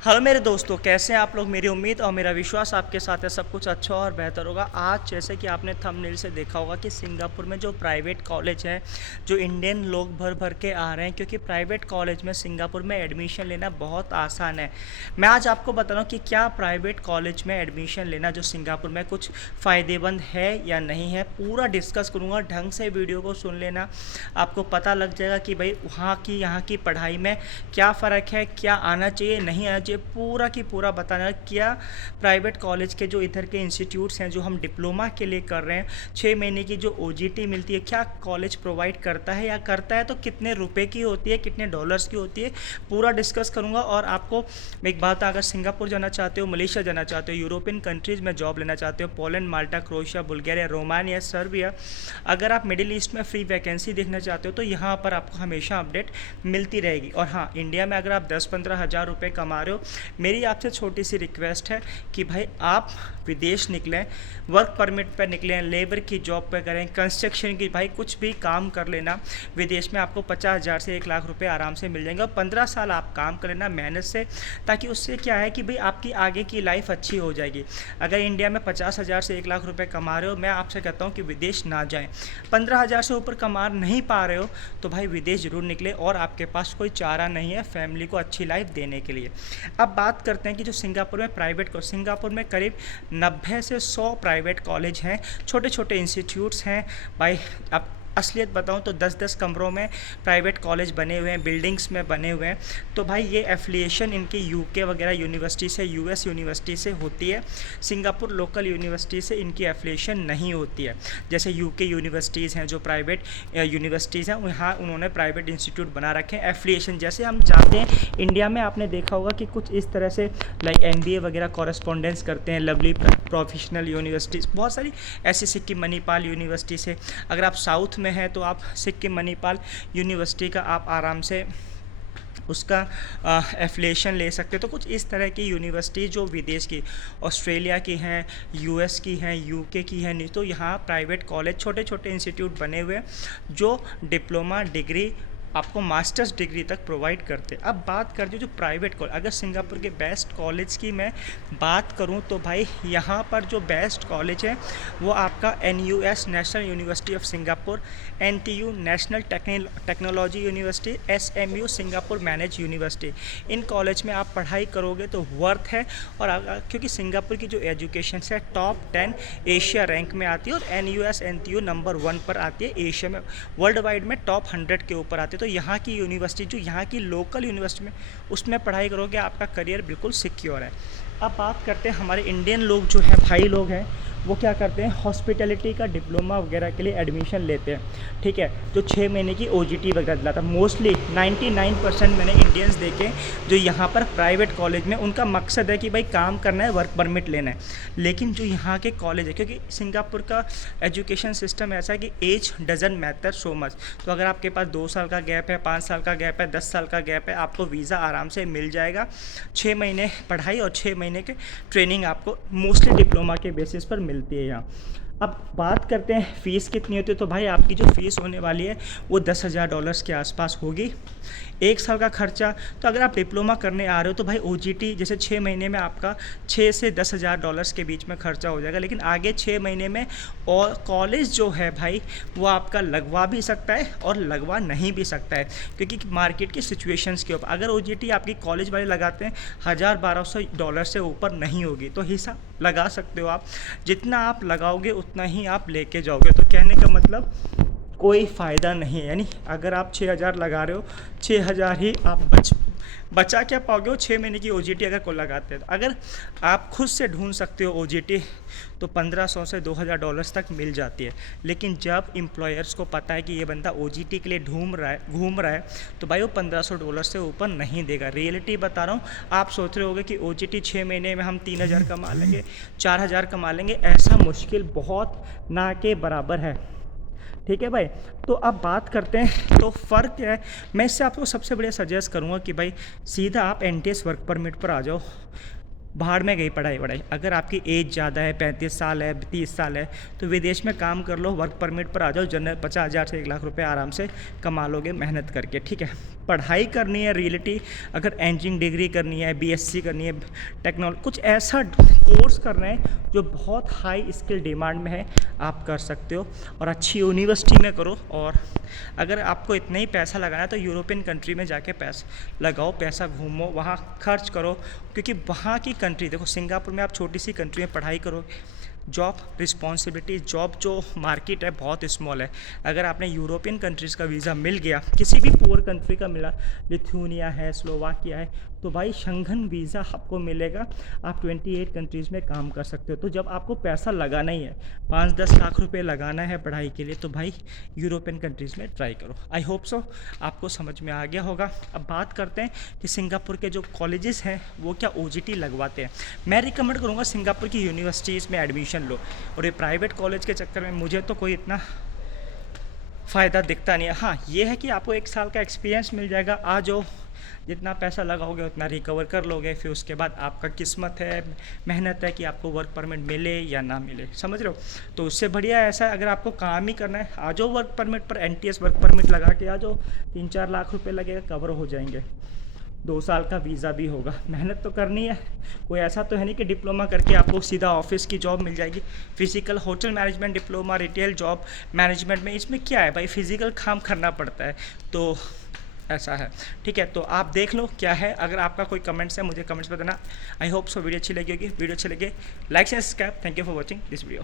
Hello मेरे दोस्तों, कैसे हैं आप लोग। मेरी उम्मीद और मेरा विश्वास आपके साथ है सब कुछ अच्छा और बेहतर होगा। आज जैसे कि आपने थंबनेल से देखा होगा कि सिंगापुर में जो प्राइवेट कॉलेज है, जो इंडियन लोग भर भर के आ रहे हैं, क्योंकि प्राइवेट कॉलेज में सिंगापुर में एडमिशन लेना बहुत आसान है। मैं आज आपको बता रहा हूँ कि क्या प्राइवेट कॉलेज में एडमिशन लेना जो सिंगापुर में कुछ फ़ायदेमंद है या नहीं है, पूरा डिस्कस करूँगा। ढंग से वीडियो को सुन लेना, आपको पता लग जाएगा कि भाई वहाँ की यहाँ की पढ़ाई में क्या फ़र्क है, क्या आना चाहिए नहीं आना चाहिए, पूरा की पूरा बताना। क्या प्राइवेट कॉलेज के जो इधर के इंस्टीट्यूट्स हैं जो हम डिप्लोमा के लिए कर रहे हैं, 6 महीने की जो ओजीटी मिलती है, क्या कॉलेज प्रोवाइड करता है, या करता है तो कितने रुपए की होती है, कितने डॉलर्स की होती है, पूरा डिस्कस करूंगा। और आपको एक बात, अगर सिंगापुर जाना चाहते हो, मलेशिया जाना चाहते हो, यूरोपियन कंट्रीज़ में जॉब लेना चाहते हो, पोलैंड, माल्टा, क्रोएशिया, बुल्गारिया, रोमानिया, सर्बिया, अगर आप मिडिल ईस्ट में फ्री वैकेंसी देखना चाहते हो तो यहाँ पर आपको हमेशा अपडेट मिलती रहेगी। और हाँ, इंडिया में अगर आप 10-15 हज़ार रुपये कमा रहे हो, मेरी आपसे छोटी सी रिक्वेस्ट है कि भाई आप विदेश निकलें, वर्क परमिट पर निकलें, लेबर की जॉब पर करें, कंस्ट्रक्शन की, भाई कुछ भी काम कर लेना। विदेश में आपको 50,000 से 1 लाख रुपए आराम से मिल जाएंगे, और 15 साल आप काम कर लेना मेहनत से, ताकि उससे क्या है कि भाई आपकी आगे की लाइफ अच्छी हो जाएगी। अगर इंडिया में 50,000 से 1 लाख रुपए कमा रहे हो, मैं आपसे कहता हूँ कि विदेश ना जाएं। 15,000 से ऊपर कमा नहीं पा रहे हो तो भाई विदेश जरूर निकले, और आपके पास कोई चारा नहीं है फैमिली को अच्छी लाइफ देने के लिए। अब बात करते हैं कि जो सिंगापुर में सिंगापुर में करीब 90 से 100 प्राइवेट कॉलेज हैं, छोटे छोटे इंस्टीट्यूट्स हैं भाई। अब असलियत बताऊं तो 10-10 कमरों में प्राइवेट कॉलेज बने हुए हैं, बिल्डिंग्स में बने हुए हैं। तो भाई ये एफिलिएशन इनकी यूके वगैरह यूनिवर्सिटी से, यूएस यूनिवर्सिटी से होती है। सिंगापुर लोकल यूनिवर्सिटी से इनकी एफिलिएशन नहीं होती है। जैसे यूके यूनिवर्सिटीज़ हैं जो प्राइवेट यूनिवर्सिटीज़ हैं, वहाँ उन्होंने प्राइवेट इंस्टीट्यूट बना रखे हैं। एफिलिएशन जैसे हम जानते हैं, इंडिया में आपने देखा होगा कि कुछ इस तरह से लाइक एमबीए वगैरह कॉरेस्पॉन्डेंस करते हैं, लवली प्रोफेशनल यूनिवर्सिटीज़, बहुत सारी ऐसी, सिक्किम मणिपाल यूनिवर्सिटी से। अगर आप साउथ में है तो आप सिक्किम मणिपाल यूनिवर्सिटी का आप आराम से उसका एफिलिएशन ले सकते हो। तो कुछ इस तरह की यूनिवर्सिटी जो विदेश की, ऑस्ट्रेलिया की हैं, यूएस की हैं, यूके की हैं, नहीं तो यहाँ प्राइवेट कॉलेज, छोटे छोटे इंस्टीट्यूट बने हुए हैं जो डिप्लोमा डिग्री, आपको मास्टर्स डिग्री तक प्रोवाइड करते हैं। अब बात करते जो प्राइवेट कॉलेज, अगर सिंगापुर के बेस्ट कॉलेज की मैं बात करूं तो भाई यहाँ पर जो बेस्ट कॉलेज है वो आपका NUS national university of Singapore, NTU national technology university, SMU Singapore manage university. In college में आप पढ़ाई करोगे तो वर्थ है। और क्योंकि सिंगापुर की जो एजुकेशन है टॉप 10 एशिया रैंक में आती है, और NUS NTU नंबर 1 पर आती है एशिया में, वर्ल्ड वाइड में टॉप 100 के ऊपर आती है। तो यहाँ की यूनिवर्सिटी, जो यहाँ की लोकल यूनिवर्सिटी में, उसमें पढ़ाई करोगे, आपका करियर बिल्कुल सिक्योर है। अब बात करते हैं हमारे इंडियन लोग जो है, भाई लोग हैं, वो क्या करते हैं, हॉस्पिटैलिटी का डिप्लोमा वगैरह के लिए एडमिशन लेते हैं। ठीक है, जो 6 महीने की OGT वगैरह दिलाता है। मोस्टली 99% मैंने इंडियंस देखे जो यहाँ पर प्राइवेट कॉलेज में, उनका मकसद है कि भाई काम करना है, वर्क परमिट लेना है। लेकिन जो यहाँ के कॉलेज है, क्योंकि सिंगापुर का एजुकेशन सिस्टम ऐसा है कि as doesn't matter so much. तो अगर आपके पास 2 साल का गैप है, 5 साल का गैप है, 10 साल का गैप है, आपको वीज़ा आराम से मिल जाएगा। 6 महीने पढ़ाई और 6 महीने के ट्रेनिंग आपको मोस्टली डिप्लोमा के बेसिस पर मिलती है यहाँ। अब बात करते हैं फ़ीस कितनी होती है। तो भाई आपकी जो फ़ीस होने वाली है वो $10,000 के आसपास होगी, 1 साल का खर्चा। तो अगर आप डिप्लोमा करने आ रहे हो तो भाई OGT जैसे 6 महीने में आपका 6 से $10,000 के बीच में खर्चा हो जाएगा। लेकिन आगे 6 महीने में और कॉलेज जो है भाई वो आपका लगवा भी सकता है और लगवा नहीं भी सकता है, क्योंकि मार्केट की सिचुएशंस के ऊपर। अगर OGT आपकी कॉलेज वाले लगाते हैं $1,000-1,200 से ऊपर नहीं होगी, तो हिसाब लगा सकते हो आप, जितना आप लगाओगे उतना ही आप लेके जाओगे। तो कहने का मतलब कोई फ़ायदा नहीं है। यानी अगर आप 6,000 लगा रहे हो, 6,000 ही आप बचा क्या पाओगे, वो 6 महीने की OGT अगर को लगाते हैं। तो अगर आप खुद से ढूंढ सकते हो OGT तो 1,500 से $2,000 तक मिल जाती है। लेकिन जब एम्प्लॉयर्स को पता है कि ये बंदा OGT के लिए घूम रहा है तो भाई वो $1,500 से ऊपर नहीं देगा। रियलिटी बता रहा हूँ। आप सोच रहे होगे कि OGT 6 महीने में हम 3,000 कमा लेंगे, 4,000 कमा लेंगे, ऐसा मुश्किल बहुत ना के बराबर है। ठीक है भाई। तो अब बात करते हैं तो फ़र्क क्या है। मैं इससे आपको सबसे बढ़िया सजेस्ट करूँगा कि भाई सीधा आप NTS वर्क परमिट पर आ जाओ। बाहर में गई पढ़ाई वढ़ाई। अगर आपकी एज ज़्यादा है, 35 साल है, 30 साल है, तो विदेश में काम कर लो, वर्क परमिट पर आ जाओ, जनरल 50,000 से 1 लाख रुपए आराम से कमा लोगे मेहनत करके, ठीक है। पढ़ाई करनी है रियलिटी, अगर इंजीनियरिंग डिग्री करनी है, बीएससी करनी है, टेक्नोलॉजी कुछ ऐसा कोर्स करना है जो बहुत हाई स्किल डिमांड में है, आप कर सकते हो और अच्छी यूनिवर्सिटी में करो। और अगर आपको इतना ही पैसा लगाना है तो यूरोपियन कंट्री में जाके पैसा लगाओ, पैसा घूमो, वहाँ खर्च करो, क्योंकि वहाँ की कंट्री देखो, सिंगापुर में आप छोटी सी कंट्री में पढ़ाई करो, जॉब रिस्पॉन्सिबिलिटी, जॉब जो मार्केट है बहुत स्मॉल है। अगर आपने यूरोपियन कंट्रीज़ का वीज़ा मिल गया, किसी भी पुअर कंट्री का मिला, लिथुनिया है, स्लोवाकिया है, तो भाई शंघन वीज़ा आपको मिलेगा, आप 28 कंट्रीज़ में काम कर सकते हो। तो जब आपको पैसा लगाना ही है, 5-10 लाख रुपए लगाना है पढ़ाई के लिए, तो भाई यूरोपियन कंट्रीज़ में ट्राई करो। आई होप सो आपको समझ में आ गया होगा। अब बात करते हैं कि सिंगापुर के जो कॉलेजेस हैं वो क्या ओजीटी लगवाते हैं। मैं रिकमेंड करूँगा सिंगापुर की यूनिवर्सिटीज़ में एडमिशन लो, और ये प्राइवेट कॉलेज के चक्कर में मुझे तो कोई इतना फ़ायदा दिखता नहीं है। हाँ, ये है कि आपको 1 साल का एक्सपीरियंस मिल जाएगा, आ जाओ, जितना पैसा लगाओगे उतना रिकवर कर लोगे, फिर उसके बाद आपका किस्मत है, मेहनत है कि आपको वर्क परमिट मिले या ना मिले, समझ रहे हो। तो उससे बढ़िया ऐसा है, अगर आपको काम ही करना है, आ जाओ वर्क परमिट पर, एनटीएस वर्क परमिट लगा के आ जाओ, 3-4 लाख रुपए लगेगा, कवर हो जाएंगे, 2 साल का वीज़ा भी होगा। मेहनत तो करनी है, कोई ऐसा तो है नहीं कि डिप्लोमा करके आपको सीधा ऑफिस की जॉब मिल जाएगी। Physical hotel management diploma, retail job management में, इसमें क्या है भाई, फिजिकल काम करना पड़ता है, तो ऐसा है, ठीक है। तो आप देख लो क्या है। अगर आपका कोई कमेंट्स है मुझे कमेंट्स में देना। आई होप सो वीडियो अच्छी लगी होगी। वीडियो अच्छी लगे like and subscribe. Thank you for watching this video.